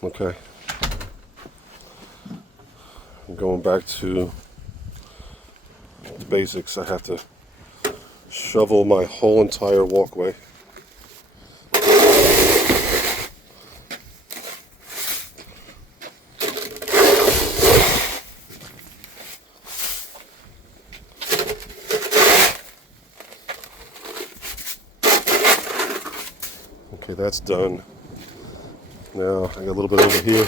Okay. I'm going back to the basics. I have to shovel my whole entire walkway. Okay, that's done. Now I got a little bit over here.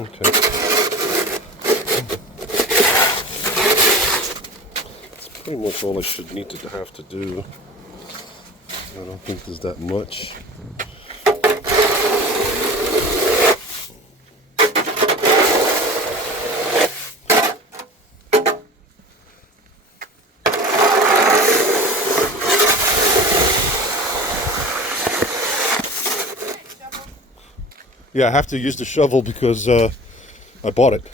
Okay. That's pretty much all I should need to have to do. I don't think there's that much. Yeah, I have to use the shovel because I bought it.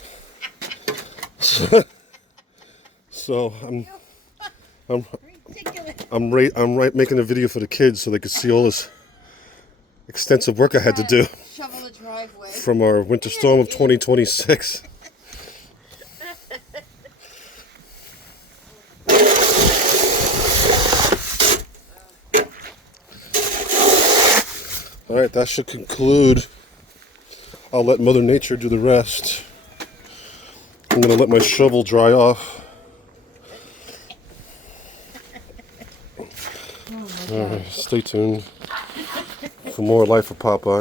So I'm making a video for the kids so they could see all this extensive work I had to do Shovel the driveway. from our winter storm of 2026. All right, that should conclude. I'll let Mother Nature do the rest. I'm gonna let my shovel dry off. All right, stay tuned for more Life of Popeye.